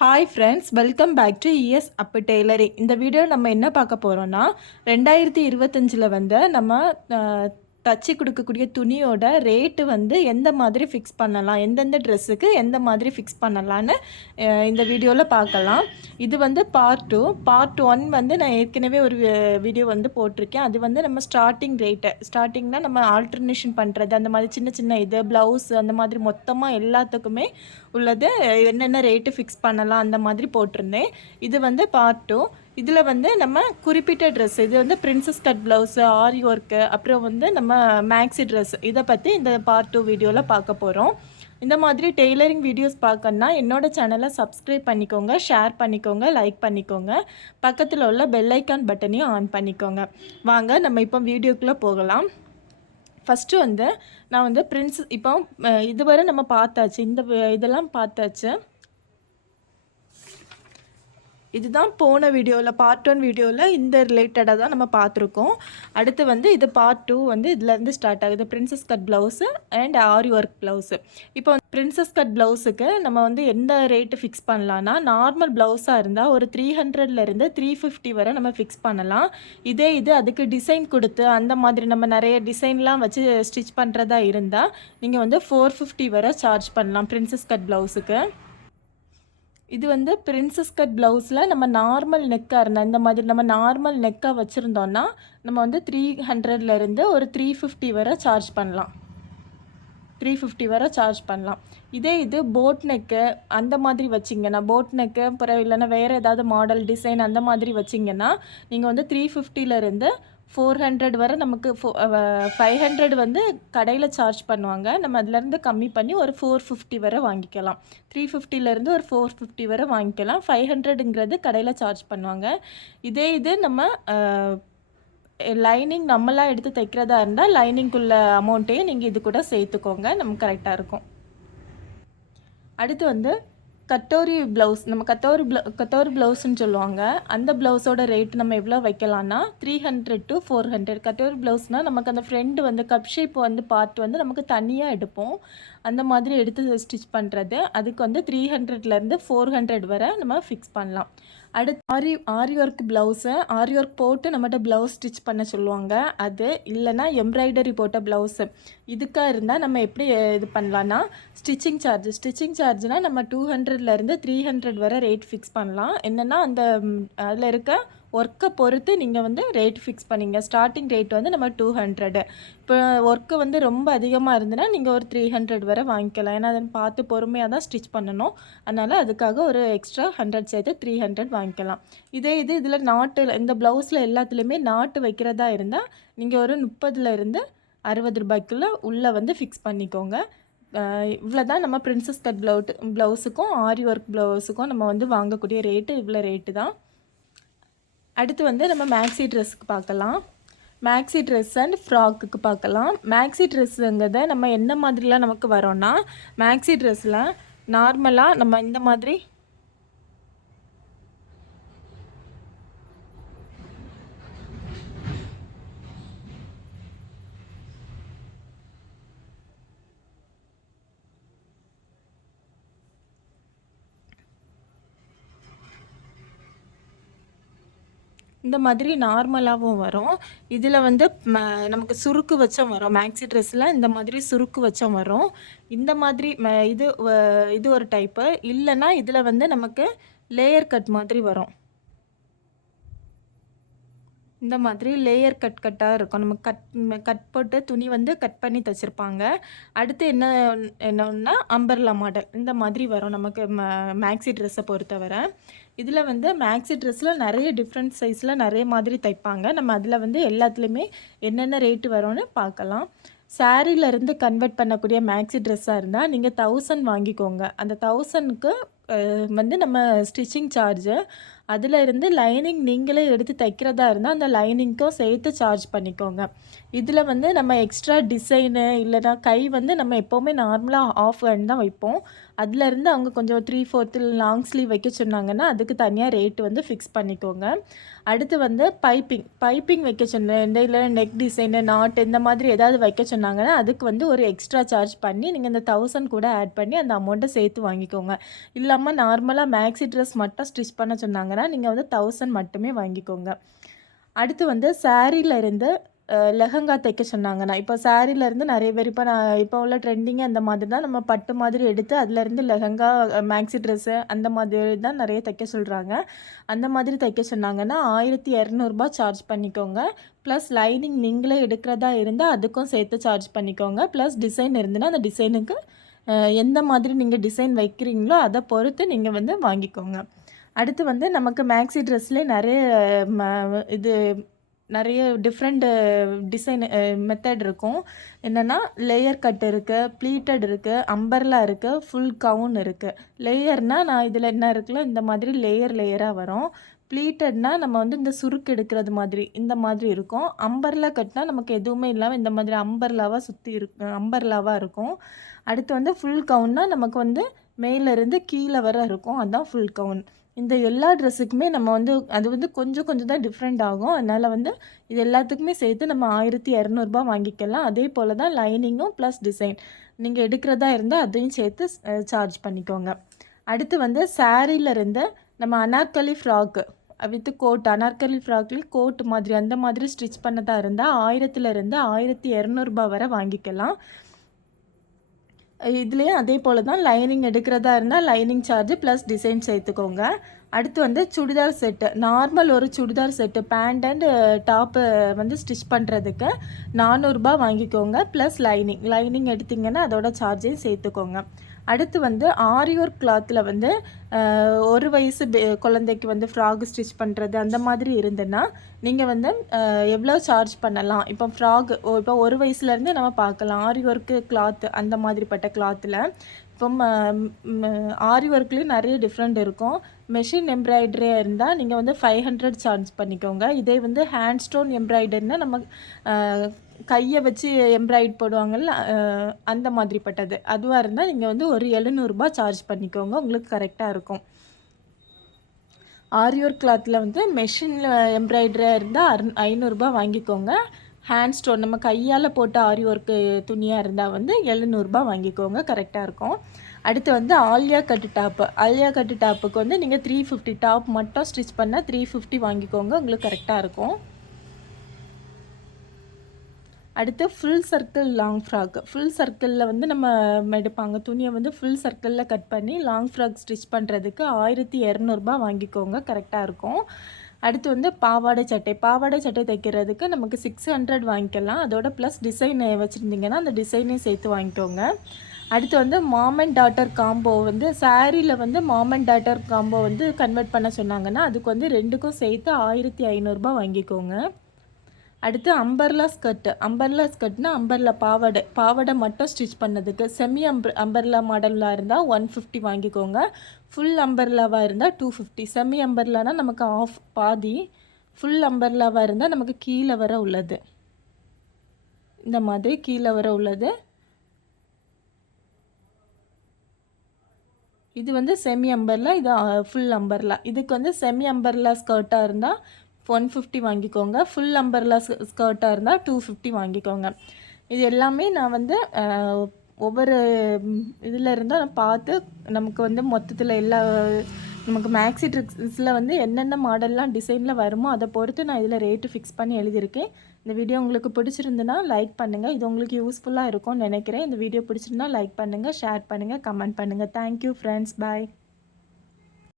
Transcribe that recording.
Hi friends, welcome back to ES Appu tailoring. இந்த video நம்ம என்ன பார்க்க போகிறோன்னா, 2025 வந்து நம்ம தச்சு கொடுக்கக்கூடிய துணியோட ரேட்டு வந்து எந்த மாதிரி ஃபிக்ஸ் பண்ணலாம், எந்தெந்த ட்ரெஸ்ஸுக்கு எந்த மாதிரி ஃபிக்ஸ் பண்ணலான்னு இந்த வீடியோவில் பார்க்கலாம். இது வந்து பார்ட் ஒன் வந்து நான் ஏற்கனவே ஒரு வீடியோ வந்து போட்டிருக்கேன். அது வந்து நம்ம ஸ்டார்டிங்னா நம்ம ஆல்டர்னேஷன் பண்ணுறது, அந்த மாதிரி சின்ன சின்ன இது ப்ளவுஸ் அந்த மாதிரி மொத்தமாக எல்லாத்துக்குமே உள்ளது என்னென்ன ரேட்டு ஃபிக்ஸ் பண்ணலாம் அந்த மாதிரி போட்டிருந்தேன். இது வந்து பார்ட் டூ. இதில் வந்து நம்ம குறிப்பிட்ட ட்ரெஸ், இது வந்து பிரின்சஸ் கட் ப்ளவுஸு, ஆரி ஒர்க்கு, அப்புறம் வந்து நம்ம மேக்ஸி ட்ரெஸ், இதை பற்றி இந்த பார்ட் டூ வீடியோவில் பார்க்க போகிறோம். இந்த மாதிரி டெய்லரிங் வீடியோஸ் பார்க்கணுன்னா என்னோடய சேனலை சப்ஸ்கிரைப் பண்ணிக்கோங்க, ஷேர் பண்ணிக்கோங்க, லைக் பண்ணிக்கோங்க. பக்கத்தில் உள்ள பெல் ஐக்கான் பட்டனையும் ஆன் பண்ணிக்கோங்க. வாங்க நம்ம இப்போ வீடியோக்குள்ளே போகலாம். ஃபஸ்ட்டு வந்து நான் வந்து இப்போ இதுவரை நம்ம பார்த்தாச்சு, இதெல்லாம் பார்த்தாச்சு. இதுதான் போன வீடியோவில் பார்ட் ஒன் வீடியோவில் இந்த ரிலேட்டடாக தான் நம்ம பார்த்துருக்கோம். அடுத்து வந்து இது பார்ட் டூ வந்து இதுலேருந்து ஸ்டார்ட் ஆகுது. Princess cut blouse and aari work blouse. இப்போ பிரின்சஸ் கட் ப்ளவுஸுக்கு நம்ம வந்து எந்த ரேட்டு ஃபிக்ஸ் பண்ணலான்னா, நார்மல் ப்ளவுஸாக இருந்தால் ஒரு 300லேருந்து 350 வரை நம்ம ஃபிக்ஸ் பண்ணலாம். இது அதுக்கு டிசைன் கொடுத்து அந்த மாதிரி நம்ம நிறைய டிசைன்லாம் வச்சு ஸ்டிச் பண்ணுறதா இருந்தால் நீங்கள் வந்து 450 வரை சார்ஜ் பண்ணலாம் பிரின்சஸ் கட் ப்ளவுஸுக்கு. இது வந்து பிரின்சஸ் கட் ப்ளவுஸில் நம்ம நார்மல் நெக்காக இருந்தால், இந்த மாதிரி நம்ம நார்மல் நெக்காக வச்சுருந்தோன்னா நம்ம வந்து 300லேருந்து ஒரு 350 வரை சார்ஜ் பண்ணலாம். 350 வரை சார்ஜ் பண்ணலாம். இது போட் நெக்கு அந்த மாதிரி வச்சிங்கன்னா, போட் நெக்கு அப்புறம் இல்லைன்னா வேறு ஏதாவது மாடல் டிசைன் அந்த மாதிரி வச்சிங்கன்னா நீங்கள் வந்து 350லேருந்து 400 வரை நமக்கு 500 வந்து கடையில் சார்ஜ் பண்ணுவாங்க. நம்ம அதுலேருந்து கம்மி பண்ணி ஒரு 450 வரை வாங்கிக்கலாம். 350லேருந்து ஒரு 450 வரை வாங்கிக்கலாம். 500ங்கிறது கடையில் சார்ஜ் பண்ணுவாங்க. இது நம்ம லைனிங் நம்மளாக எடுத்து தைக்கிறதா இருந்தால் லைனிங்குள்ள அமௌண்ட்டையும் நீங்கள் இது கூட சேர்த்துக்கோங்க, நமக்கு கரெக்டாக இருக்கும். அடுத்து வந்து கட்டோரி ப்ளவுஸ், நம்ம கட்டோரி ப்ளவுஸ்ன்னு சொல்லுவாங்க. அந்த ப்ளவுஸோட ரேட் நம்ம எவ்வளோ வைக்கலான்னா 300 to 400. கட்டோரி ப்ளவுஸ்னால் நமக்கு அந்த ஃப்ரெண்டு வந்து கப் ஷேப் வந்து பார்ட் வந்து நமக்கு தனியாக எடுப்போம். அந்த மாதிரி எடுத்து ஸ்டிச் பண்ணுறது, அதுக்கு வந்து 300லேருந்து 400 வரை நம்ம ஃபிக்ஸ் பண்ணலாம். அடுத்து ஆரி ஒர்க் ப்ளவுஸு, ஆரி ஒர்க் போட்டு நம்மகிட்ட ப்ளவுஸ் ஸ்டிச் பண்ண சொல்லுவாங்க. அது இல்லைனா எம்ப்ராய்டரி போட்ட ப்ளவுஸு, இதுக்காக இருந்தால் நம்ம எப்படி இது பண்ணலான்னா ஸ்டிச்சிங் சார்ஜ்னால் நம்ம 200லேருந்து 300 வரை ரேட் ஃபிக்ஸ் பண்ணலாம். என்னென்னா அந்த அதில் இருக்க ஒர்க்கை பொறுத்து நீங்கள் வந்து ரேட் ஃபிக்ஸ் பண்ணிங்க. ஸ்டார்டிங் ரேட் வந்து நம்ம 200. இப்போ ஒர்க்கு வந்து ரொம்ப அதிகமாக இருந்ததுன்னா நீங்கள் ஒரு 300 வரை வாங்கிக்கலாம். ஏன்னா அதை பார்த்து பொறுமையாக தான் ஸ்டிச் பண்ணணும். அதனால் அதுக்காக ஒரு எக்ஸ்ட்ரா 100 சேர்த்து 300 வாங்கிக்கலாம். இதில் இந்த ப்ளவுஸில் எல்லாத்துலேயுமே நாட்டு வைக்கிறதா இருந்தால் நீங்கள் ஒரு 30லேருந்து 60 ரூபாய்க்குள்ளே உள்ளே வந்து ஃபிக்ஸ் பண்ணிக்கோங்க. இவ்வளோ தான் நம்ம பிரின்சஸ் கட் ப்ளவுஸுக்கும் ஆரி ஒர்க் ப்ளவுஸுக்கும் நம்ம வந்து வாங்கக்கூடிய ரேட்டு, இவ்வளோ ரேட்டு தான். அடுத்து வந்து நம்ம மேக்ஸி ட்ரெஸ்ஸுக்கு பார்க்கலாம். மேக்ஸி ட்ரெஸ் அண்ட் ஃப்ராக்குக்கு பார்க்கலாம். மேக்ஸி ட்ரெஸ்ஸுங்கிறத நம்ம என்ன மாதிரிலாம் நமக்கு வரோன்னா, மேக்ஸி ட்ரெஸ்ஸில் நார்மலாக நம்ம இந்த மாதிரி இந்த மாதிரி நார்மலாகவும் வரும். இதில் வந்து நமக்கு சுருக்கு வச்சம் வரும். மேக்ஸி ட்ரெஸ்ஸில் இந்த மாதிரி சுருக்கு வச்சம் வரும். இந்த மாதிரி இது ஒரு டைப்பு. இல்லைன்னா இதில் வந்து நமக்கு லேயர் கட் மாதிரி வரும். இந்த மாதிரி லேயர் கட்டாக இருக்கும். நம்ம கட் போட்டு துணி வந்து கட் பண்ணி தைச்சிருப்பாங்க. அடுத்து என்னன்னா அம்பர்லா மாடல் இந்த மாதிரி வரும் நமக்கு மேக்ஸி ட்ரெஸ்ஸை பொறுத்தவரை. இதில் வந்து மேக்ஸி ட்ரெஸ்ஸில் நிறைய டிஃப்ரெண்ட் சைஸில் நிறைய மாதிரி தைப்பாங்க. நம்ம அதில் வந்து எல்லாத்துலேயுமே என்னென்ன ரேட்டு வரும்னு பார்க்கலாம். சாரீலேருந்து கன்வெர்ட் பண்ணக்கூடிய மேக்ஸி ட்ரெஸ்ஸாக இருந்தால் நீங்கள் 1000 வாங்கிக்கோங்க. அந்த 1000க்கு வந்து நம்ம ஸ்டிச்சிங் சார்ஜு அதில் இருந்து லைனிங் நீங்களே எடுத்து தைக்கிறதா இருந்தால் அந்த லைனிங்க்கும் சேர்த்து சார்ஜ் பண்ணிக்கோங்க. இதில் வந்து நம்ம எக்ஸ்ட்ரா டிசைனு இல்லைனா கை வந்து நம்ம எப்போவுமே நார்மலாக ஆஃப் ஹேண்ட் தான் வைப்போம். அதுலேருந்து அவங்க கொஞ்சம் 3/4 லாங் ஸ்லீவ் வைக்க சொன்னாங்கன்னா அதுக்கு தனியாக ரேட்டு வந்து ஃபிக்ஸ் பண்ணிக்கோங்க. அடுத்து வந்து பைப்பிங் வைக்க சொன்னேன் இல்லை நெக் டிசைனு நாட் இந்த மாதிரி ஏதாவது வைக்க சொன்னாங்கன்னா அதுக்கு வந்து ஒரு எக்ஸ்ட்ரா சார்ஜ் பண்ணி நீங்கள் இந்த 1000 கூட ஆட் பண்ணி அந்த அமௌண்ட்டை சேர்த்து வாங்கிக்கோங்க. இல்லாமல் நார்மலாக மேக்ஸி ட்ரெஸ் மட்டும் ஸ்டிச் பண்ண சொன்னாங்கன்னா நீங்கள் வந்து 1000 மட்டுமே வாங்கிக்கோங்க. அடுத்து வந்து சாரீல இருந்து லெஹங்கா தைக்க சொன்னாங்கன்னா இப்போ சாரீலேருந்து நிறைய பேர் இப்போ உள்ள ட்ரெண்டிங்கே அந்த மாதிரி தான் நம்ம பட்டு மாதிரி எடுத்து அதுலேருந்து லெஹங்கா மேக்ஸி ட்ரெஸ்ஸு அந்த மாதிரி தான் நிறைய தைக்க சொல்கிறாங்க. அந்த மாதிரி தைக்க சொன்னாங்கன்னா 1200 சார்ஜ் பண்ணிக்கோங்க. ப்ளஸ் லைனிங் நீங்களே எடுக்கிறதா இருந்தால் அதுக்கும் சேர்த்து சார்ஜ் பண்ணிக்கோங்க. ப்ளஸ் டிசைன் இருந்துன்னா அந்த டிசைனுக்கு எந்த மாதிரி நீங்கள் டிசைன் வைக்கிறீங்களோ அதை பொறுத்து நீங்கள் வந்து வாங்கிக்கோங்க. அடுத்து வந்து நமக்கு மேக்ஸி ட்ரெஸ்லேயே இது நிறைய டிஃப்ரெண்ட் டிசைன் மெத்தட் இருக்கும். என்னென்னா லேயர் கட் இருக்குது, ப்ளீட்டட் இருக்குது, அம்பர்லா இருக்குது, ஃபுல் கவுன் இருக்குது. லேயர்னால் நான் இதில் என்ன இருக்குல்ல இந்த மாதிரி லேயராக வரும். ப்ளீட்டட்னா நம்ம வந்து இந்த சுருக்கு எடுக்கிறது மாதிரி இந்த மாதிரி இருக்கும். அம்பர்லா கட்னா நமக்கு எதுவுமே இல்லாமல் இந்த மாதிரி அம்பர்லாவாக இருக்கும். அடுத்து வந்து ஃபுல் கவுன்னா நமக்கு வந்து மேலேருந்து கீழே வர இருக்கும். அதுதான் ஃபுல் கவுன். இந்த எல்லா ட்ரெஸ்ஸுக்குமே நம்ம வந்து அது வந்து கொஞ்சம் கொஞ்சம் தான் டிஃப்ரெண்ட் ஆகும். அதனால் வந்து இது எல்லாத்துக்குமே சேர்த்து நம்ம 1200 வாங்கிக்கலாம். அதே போல் தான் லைனிங்கும் ப்ளஸ் டிசைன் நீங்கள் எடுக்கிறதா இருந்தால் அதையும் சேர்த்து சார்ஜ் பண்ணிக்கோங்க. அடுத்து வந்து சாரீலேருந்து நம்ம Anarkali frock with coat Anarkali ஃப்ராக்லேயும் கோட் மாதிரி அந்த மாதிரி ஸ்டிச் பண்ணதா இருந்தால் 1000லேருந்து 1200 வரை வாங்கிக்கலாம். இதுலேயும் அதே போல் தான் லைனிங் எடுக்கிறதா இருந்தால் லைனிங் சார்ஜ் ப்ளஸ் டிசைன் சேர்த்துக்கோங்க. அடுத்து வந்து சுடிதார் செட்டு நார்மல் ஒரு churidar set pant and top வந்து ஸ்டிச் பண்ணுறதுக்கு 400 வாங்கிக்கோங்க. ப்ளஸ் லைனிங் எடுத்திங்கன்னா அதோட சார்ஜையும் சேர்த்துக்கோங்க. அடுத்து வந்து ஆரி ஒர்க் கிளாத்தில் வந்து 1 வயசு குழந்தைக்கு வந்து ஃப்ராக் ஸ்டிச் பண்ணுறது அந்த மாதிரி இருந்துன்னா நீங்கள் வந்து எவ்வளோ சார்ஜ் பண்ணலாம். இப்போ இப்போ 1 வயசுலேருந்தே நம்ம பார்க்கலாம். ஆரி ஒர்க்கு கிளாத்து அந்த மாதிரிப்பட்ட கிளாத்தில் இப்போ ஆரி ஒர்க்லேயும் நிறைய டிஃப்ரெண்ட் இருக்கும். மெஷின் எம்ப்ராய்டரியாக இருந்தால் நீங்கள் வந்து 500 சார்ஜ் பண்ணிக்கோங்க. இதே வந்து ஹேண்ட் ஸ்டோன் எம்ப்ராய்டரினால் நம்ம கையை வச்சு எம்ப்ராய்ட் போடுவாங்கள்ல அந்த மாதிரிப்பட்டது அதுவாக இருந்தால் நீங்கள் வந்து ஒரு 700 சார்ஜ் பண்ணிக்கோங்க. உங்களுக்கு கரெக்டாக இருக்கும். ஆரி ஒர்க் கிளாத்தில் வந்து மெஷினில் எம்ப்ராய்டரியாக இருந்தால் 500 வாங்கிக்கோங்க. ஹேண்ட் ஸ்டோன் நம்ம கையால் போட்ட ஆரி ஒர்க்கு துணியாக இருந்தால் வந்து 700 வாங்கிக்கோங்க. கரெக்டாக இருக்கும். அடுத்து வந்து ஆலியா கட்டு டாப்புக்கு வந்து நீங்கள் 350 டாப் மட்டும் ஸ்டிச் பண்ணால் 350 வாங்கிக்கோங்க. உங்களுக்கு கரெக்டாக இருக்கும். அடுத்து full circle long frock full சர்க்கிளில் வந்து நம்ம எடுப்பாங்க துணியை வந்து ஃபுல் சர்க்கிளில் கட் பண்ணி லாங் ஃப்ராக் ஸ்டிச் பண்ணுறதுக்கு 1200 வாங்கிக்கோங்க. கரெக்டாக இருக்கும். அடுத்து வந்து பாவாடை சட்டை தைக்கிறதுக்கு நமக்கு 600 வாங்கிக்கலாம். அதோட ப்ளஸ் டிசைன் வச்சுருந்தீங்கன்னா அந்த டிசைனையும் சேர்த்து வாங்கிக்கோங்க. அடுத்து வந்து மாம் அண்ட் டாட்டர் காம்போ வந்து சாரியில் வந்து மாம் அண்ட் டாட்டர் காம்போ வந்து கன்வெர்ட் பண்ண சொன்னாங்கன்னா அதுக்கு வந்து ரெண்டுக்கும் சேர்த்து 1500 வாங்கிக்கோங்க. அடுத்து அம்பர்லா ஸ்கர்ட்னா அம்பர்லா பாவாடை மட்டும் ஸ்டிச் பண்ணதுக்கு செமி அம்பர்லா மாடலாக இருந்தால் 150 வாங்கிக்கோங்க. ஃபுல் அம்பர்லாவாக இருந்தால் 250. செமி அம்பர்லானா நமக்கு பாதி, ஃபுல் அம்பர்லாவாக இருந்தால் நமக்கு கீழே வர உள்ளது. இந்த மாதிரி கீழே வர உள்ளது. இது வந்து செமி அம்பர்லா, இது ஃபுல் அம்பர்லா. இதுக்கு வந்து செமி அம்பர்லா ஸ்கர்ட்டாக இருந்தால் 150 வாங்கிக்கோங்க. ஃபுல் அம்பர்லா ஸ்கர்ட்டாக இருந்தால் 250 வாங்கிக்கோங்க. இது எல்லாமே நான் வந்து ஒவ்வொரு இதில் இருந்தால் நான் பார்த்து நமக்கு வந்து மொத்தத்தில் நமக்கு மேக்ஸி ட்ரெஸ்ஸில் வந்து என்னென்ன மாடல்லாம் டிசைனில் வருமோ அதை பொறுத்து நான் இதில் ரேட்டு ஃபிக்ஸ் பண்ணி எழுதியிருக்கேன். இந்த வீடியோ உங்களுக்கு பிடிச்சிருந்துன்னா லைக் பண்ணுங்கள். இது உங்களுக்கு யூஸ்ஃபுல்லாக இருக்கும்னு நினைக்கிறேன். இந்த வீடியோ பிடிச்சிருந்தா லைக் பண்ணுங்கள், ஷேர் பண்ணுங்கள், கமெண்ட் பண்ணுங்கள். Thank you friends. பாய்.